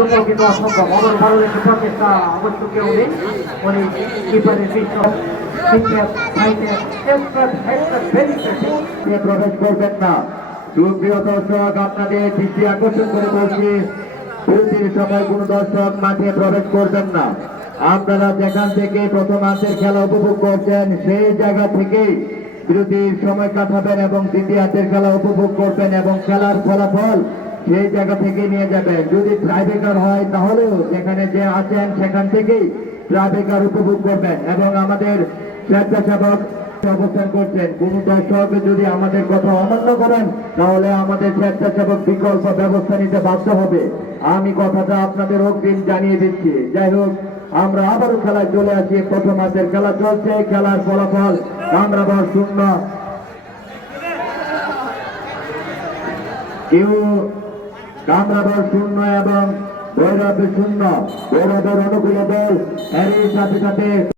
ঢুকবো কিন্তু অসম্ভব অমর ভারতের প্রচেষ্টা অবশ্য কেউ নেই উনি কিপারের বিশ্ব প্রবেশ করবেন না। সুপ্রিয় দর্শক, আপনাদের দৃষ্টি আকর্ষণ করে বলছি, বিরতির সময় কোন দর্শক মাঠে প্রবেশ করবেন না। আপনারা যেখান থেকে প্রথমার্ধের খেলা উপভোগ করছেন সেই জায়গা থেকেই বিরতির সময় কাটাবেন এবং দ্বিতীয়ার্ধের খেলা উপভোগ করবেন এবং খেলার ফলাফল সেই জায়গা থেকে নিয়ে যাবেন। যদি ট্রাইব্রেকার হয় তাহলেও যেখানে যে আছেন সেখান থেকেই ট্রাইব্রেকার উপভোগ করবেন এবং আমাদের স্বেচ্ছাসেবক অবস্থান করছেন। কোন দর্শক যদি আমাদের কথা অমান্য করেন তাহলে আমাদের স্বেচ্ছাসেবক বিকল্প ব্যবস্থা নিতে বাধ্য হবে। আমি কথাটা আপনাদের অগ্রিম জানিয়ে দিচ্ছি। যাই হোক, আমরা আবারও খেলায় চলে আসি। প্রথমার্ধের খেলা চলছে, খেলার ফলাফল কামরাবর 0 কামরাবর 0 এবং ভৈরব 0। ভৈরবের অনুকূলে দল এরই সাথে সাথে